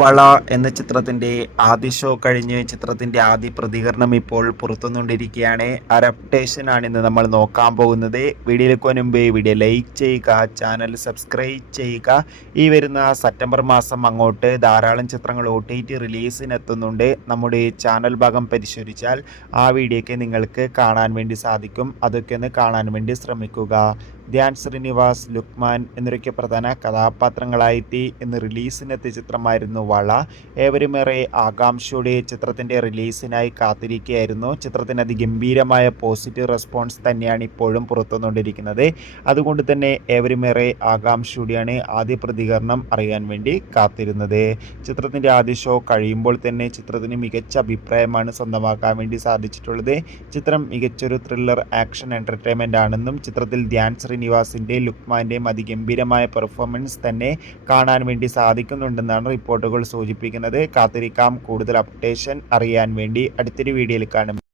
വള എന്ന ചിത്രത്തിൻ്റെ ആദ്യ ഷോ കഴിഞ്ഞ് ചിത്രത്തിൻ്റെ ആദ്യ പ്രതികരണം ഇപ്പോൾ പുറത്തുകൊണ്ടിരിക്കുകയാണ്. അഡാപ്റ്റേഷനാണ് ഇന്ന് നമ്മൾ നോക്കാൻ പോകുന്നത്. വീഡിയോയിലേക്ക് മുൻപ് വീഡിയോ ലൈക്ക് ചെയ്യുക, ചാനൽ സബ്സ്ക്രൈബ് ചെയ്യുക. ഈ വരുന്ന സെപ്റ്റംബർ മാസം അങ്ങോട്ട് ധാരാളം ചിത്രങ്ങൾ OTT റിലീസിനെത്തുന്നുണ്ട്. നമ്മുടെ ചാനൽ ഭാഗം പരിശോധിച്ചാൽ ആ വീഡിയോയ്ക്ക് നിങ്ങൾക്ക് കാണാൻ വേണ്ടി സാധിക്കും. അതൊക്കെ ഒന്ന് കാണാൻ വേണ്ടി ശ്രമിക്കുക. ധ്യാൻ ശ്രീനിവാസ്, ലുക്മാൻ എന്നിവരൊക്കെ പ്രധാന കഥാപാത്രങ്ങളായെത്തി ഇന്ന് റിലീസിനെത്തിയ ചിത്രമായിരുന്നു വള. ഏവരുമേറെ ആകാംക്ഷയോടെ ചിത്രത്തിൻ്റെ റിലീസിനായി കാത്തിരിക്കുകയായിരുന്നു. ചിത്രത്തിന് അതിഗംഭീരമായ പോസിറ്റീവ് റെസ്പോൺസ് തന്നെയാണ് ഇപ്പോഴും പുറത്തുവന്നുകൊണ്ടിരിക്കുന്നത്. അതുകൊണ്ട് തന്നെ ഏവരുമേറെ ആകാംക്ഷയോടെയാണ് ആദ്യ പ്രതികരണം അറിയാൻ വേണ്ടി കാത്തിരുന്നത്. ചിത്രത്തിൻ്റെ ആദ്യ ഷോ കഴിയുമ്പോൾ തന്നെ ചിത്രത്തിന് മികച്ച അഭിപ്രായമാണ് സ്വന്തമാക്കാൻ വേണ്ടി സാധിച്ചിട്ടുള്ളത്. ചിത്രം മികച്ചൊരു ത്രില്ലർ ആക്ഷൻ എൻ്റർടൈൻമെൻ്റ് ആണെന്നും ചിത്രത്തിൽ ധ്യാൻ ശ്രീനിവാസിൻ്റെ ലുക്മാൻ്റെയും അതിഗംഭീരമായ പെർഫോമൻസ് തന്നെ കാണാൻ വേണ്ടി സാധിക്കുന്നുണ്ടെന്നാണ് റിപ്പോർട്ടുകൾ സൂചിപ്പിക്കുന്നത്. കാത്തിരിക്കാം കൂടുതൽ അപ്ഡേഷൻ അറിയാൻ വേണ്ടി. അടുത്തൊരു വീഡിയോയിൽ കാണും.